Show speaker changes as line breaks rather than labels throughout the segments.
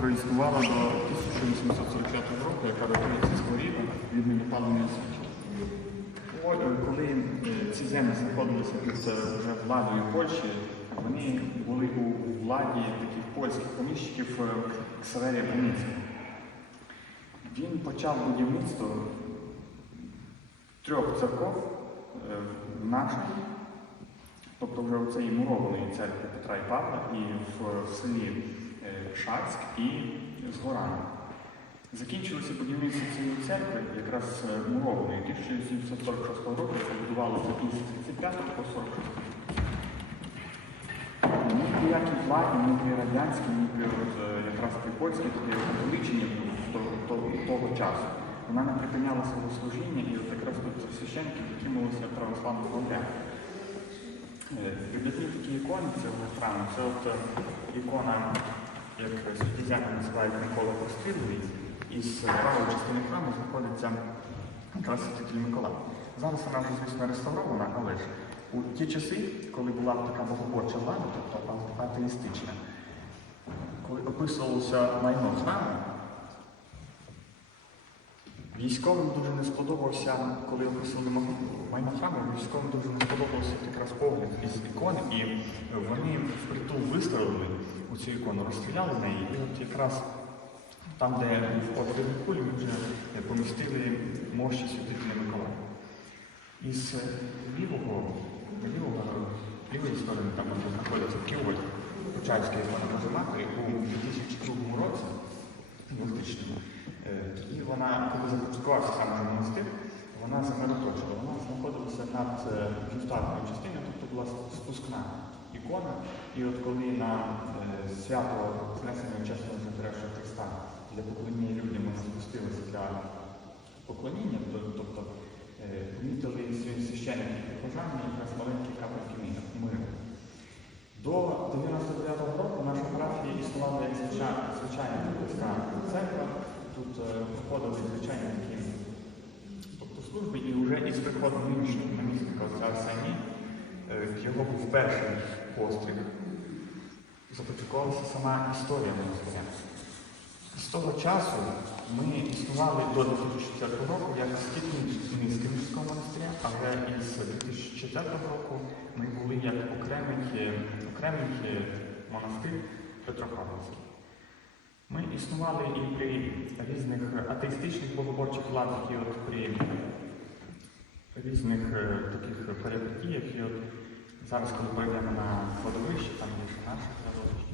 проіснувала до 1845 року, яка рахується скоріла від непаленої свічі. Е, Коли е, ці землі знаходилися під е, вже владою Польщі, вони були у владі таких польських поміщиків Ксаверія Паніцького. Він почав будівництво трьох церков нашій, тобто вже у цієї мурованої церкви Петра і Павла, і в, селі Шацьк і Згорана. Закінчилося будівництво цієї церкви якраз е, 1746 року, побудувалося із 35 по 46. Ні при якій владі, ні при радянській, ні при е, якраз при польській католичині того, часу. Вона не припиняла свого служіння і от якраз тут священники дотримувалися православного обряду. Е, такі ікони цього храму. Це от е, ікона, як святізяни називають Микола Постріловий, із правої частини храму знаходиться якраз святитель Миколай. Зараз вона вже, звісно, реставрована, але ж у ті часи, коли була така богоборча влада, тобто атеїстична, коли описувалося майно храму, Військовим дуже не сподобався, коли описували майна храму, військовим дуже не сподобався якраз погляд із ікони, і вони впритул вистрелили у цю ікону, розстріляли неї, і от якраз там, де був один кулі, ми вже помістили мощі святителя Миколая. Із лівого, лівого, лівої сторони, там де знаходиться Київ, Почаївська ікона Божої Матері, у 2002 році, 2000 Е, І вона, коли започаткувався сам же монастир, вона замироточила. Вона знаходилася над е, вівтарною частиною, тобто була спускна ікона. І от коли на е, свято Знесення чесного Затеревшого Христа для поклоніння людям ми спустилися для поклоніння, то- тобто помітили священники прихожани якраз маленькі капельки миру. До 99-го року наша парафія існувала як звичайна, звичайна церква. Тут е, проходили звичайні такі тобто, служби, і вже із приходом нинішнього намісника отця Арсенія, е, його був перший постріл, започаткувалася сама історія монастиря. З того часу ми існували до 2004 року як з Київського монастиря, але із 2004 року ми були як окремий, е, е, монастир Петропавловський. Ми існували і при різних атеїстичних богоборчих владах, і от при різних е, таких перипетіях. І от зараз, коли прийдемо на кладовище, там є наше кладовище.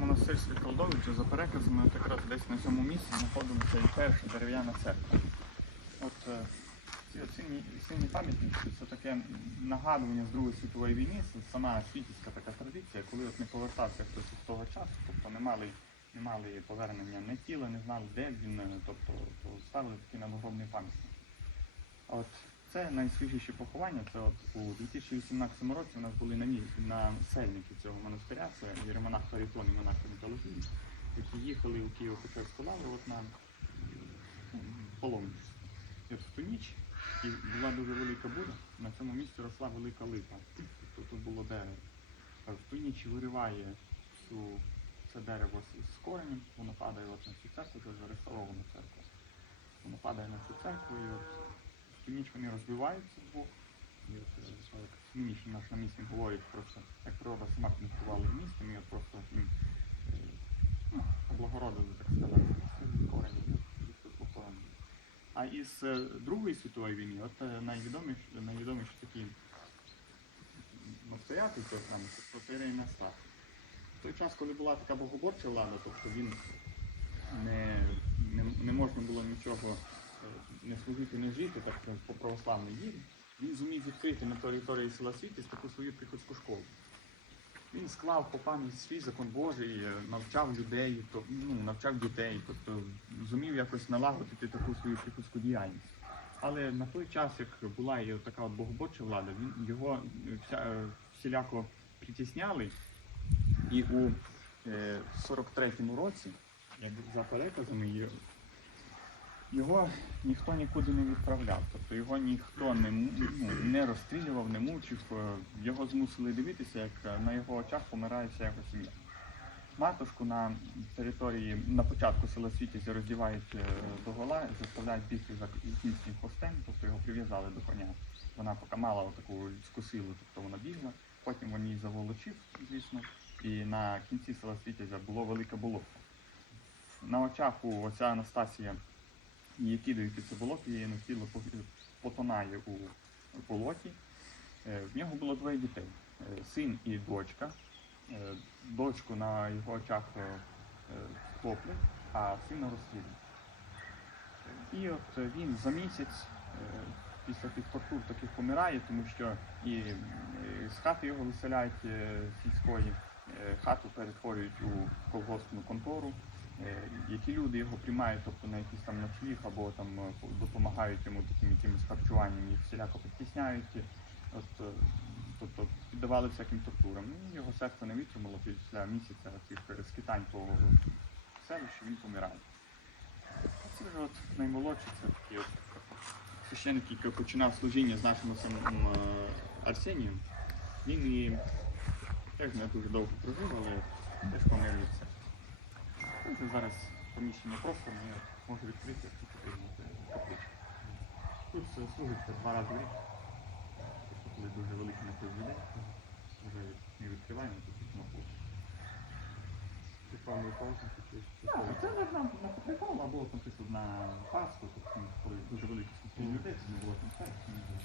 Монастир Світлодовича за переказами, от якраз десь на цьому місці знаходилася і перша дерев'яна церква. От е, ці сині, сині пам'ятники це таке нагадування з Другої світової війни, це сама світівська така традиція, коли от не повертався хтось із того часу, тобто не мали не мали повернення не тіла, не знали, де він, е, тобто то ставили такий надгробний пам'ятник. Це найсвіжіші поховання. Це от у 2018 році у нас були на насельники цього монастиря, це Єремонах Харитон і монах Мітології, які їхали у Києво Печерську лавру от на ну, паломництво. От в ту ніч і була дуже велика буря, на цьому місці росла велика липа. Тут було дерево. В ту ніч вириває всю це дерево з- коренем, воно падає от на цю церкву, це вже реставрована церква. Воно падає на цю церкву і от ніч вони розбиваються вдвох. І от е, що наш намісник говорить просто, як природа сама підготувала місто, ми просто їм е, ну, облагородили, так сказати, цей корень, ну. А із е, Другої світової війни, от найвідоміші, найвідоміші такі храму, це протеєрей Настав. В той час, коли була така богоборча влада, тобто він не, не, не можна було нічого не служити, не жити, так по православній вірі, він зумів відкрити на території села Світість таку свою приходську школу. Він склав по пам'яті свій закон Божий, е, навчав людей, то, ну, навчав дітей, тобто зумів якось налагодити таку свою приходську діяльність. Але на той час, як була і така от богоборча влада, він його е, вся, е, всіляко притісняли. І у е, 43-му році, як за переказами, його ніхто нікуди не відправляв. Тобто його ніхто не, ну, не розстрілював, не мучив. Е, Його змусили дивитися, як е, на його очах помирає вся його сім'я. матушку на території на початку села Світязі роздівають е, до гола, заставляють бігти за кінським хвостем, тобто його прив'язали до коня. Вона поки мала таку людську силу, тобто вона бігла, потім він її заволочив, звісно, і на кінці села Світязя було велике болото. На очах у оця Анастасія її кидають під це болото, її тіло пов- потонає у болоті. Е, В нього було двоє дітей: е, син і дочка. Е, Дочку на його очах топлять, а сина розстрілюють. І от він за місяць після тих тортур таких помирає, тому що і з хати його виселяють сільської, хату перетворюють у колгоспну контору. Е, Які люди його приймають, тобто на якийсь там ночліг або там е, допомагають йому таким якимось харчуванням, їх всіляко підтісняють. От, е, тобто піддавали всяким тортурам. Ну, Його серце не витримало після місяця цих скитань по селищу, він помирає. Це вже от наймолодший, це такий от священник, який починав служіння з нашим самим Арсенієм. Він і теж не дуже довго прожив, але теж помирився. Ну, Це зараз поміщення просто, я можу відкрити, капличку. Тут служиться два рази в рік. Тобто, коли дуже великий наплив людей, вже не відкриваємо тут на путь. Так, це можна на прикол, або, наприклад, на Пасху, тобто, коли дуже великий людей, це не було там так, не було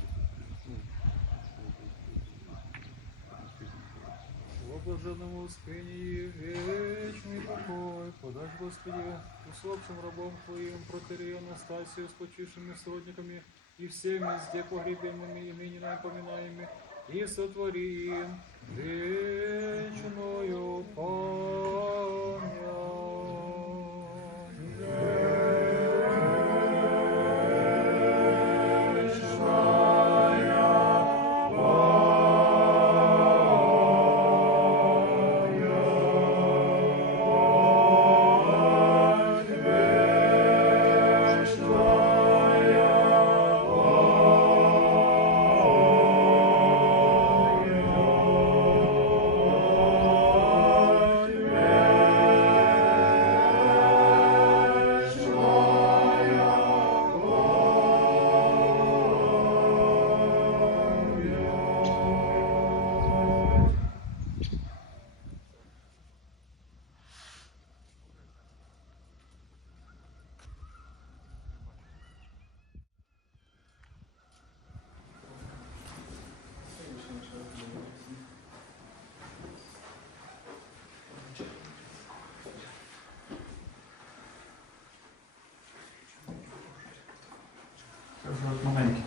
О блаженному Успении вечный покой, подашь, Господи, усопшим рабом Твоим, протерею Анастасию с почившими сродниками и всеми везде погребенными и ныне напоминаемыми, и сотвори им вечную
Це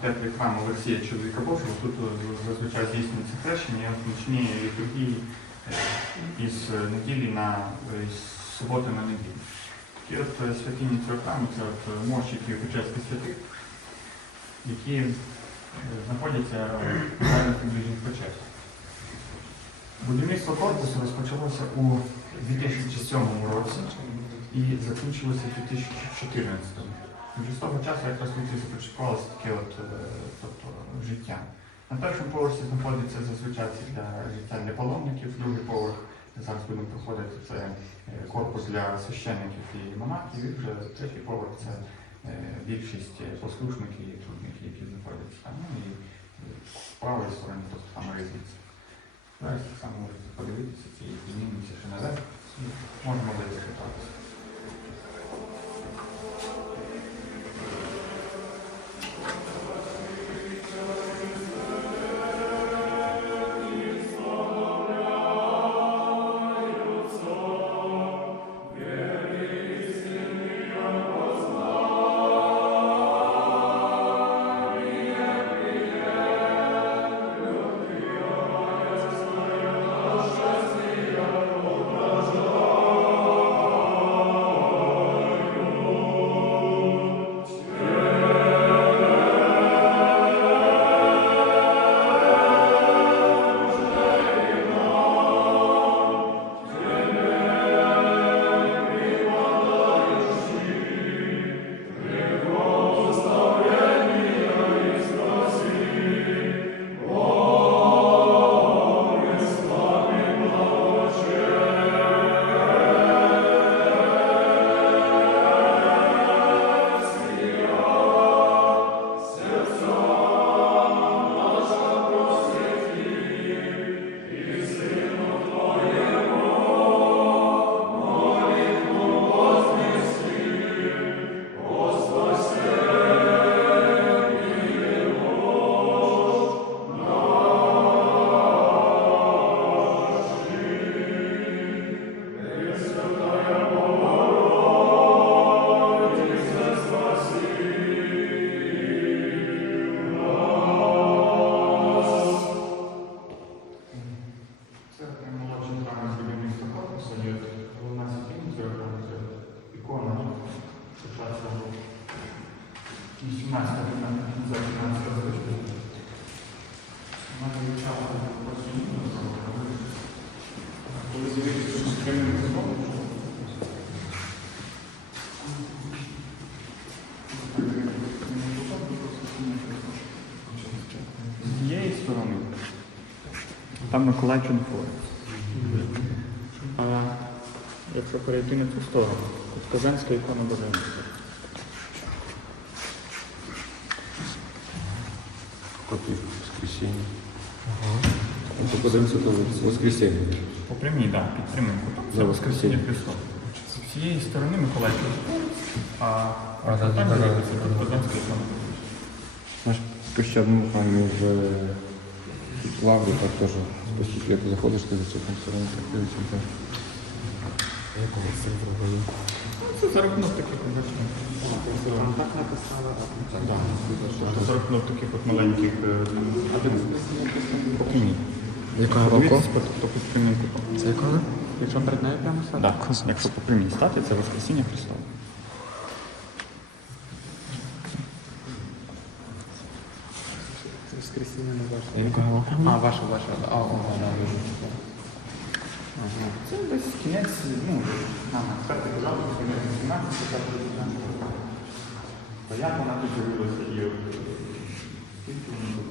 Теплий храм Олексія Чоловіка Божого. Тут е, зазвичай здійснюється хрещення, нічні літургії е, із е, неділі на із суботи на неділю. Такі от святині це от мощики Печерських святих, які знаходяться в приближних Печерськ. Будівництво корпусу розпочалося у 2007 році і закінчилося у 2014. Вже з того часу якраз тут започаткувалося таке от, е, тобто, життя. На першому поверсі знаходиться зазвичай для життя для паломників, другий поверх зараз будемо проходити це е, корпус для священників і монахів, і вже третій поверх це е, більшість послушників і трудників, які знаходяться там. Ну і з правої сторони тут саме різниця. Зараз так само можете подивитися, ці піднімемося ще наверх, і можемо десь кататися. Там Миколай Чонфорець. А якщо перейти на цю сторону, тут Казанська ікона Боженка.
Коты воскресенье. Ага. Подивимося, то воскресенье.
По прямій, так, да, під прямим кутом. Це
За
Воскресіння
Воскресіння.
З цієї сторони Миколай Чонфорець, а,
А, да,
там
да, да,
дивитися,
да,
тут
да.
Казанська ікона.
Наш пощадному храмі в тут лаврі, так теж спустя ти заходиш, ти за цим сторону, так дивишся. Якого це зробили?
Ну, Це за рахунок таких обращень.
Там так написали,
Тобто за рахунок таких от маленьких е.
Якого року?
по- по.
Це якого? Якщо перед нею прямо стати?
Так, якщо по прямій стати, це Воскресіння Христове.
Воскресіння не ваше. Якого? А, ваше, ваше. А, о, вона вижу. Ага.
Це десь кінець, ну, експерти казали, що кінець 17 початку 19 року. Як вона тут з'явилася і скільки вони тут,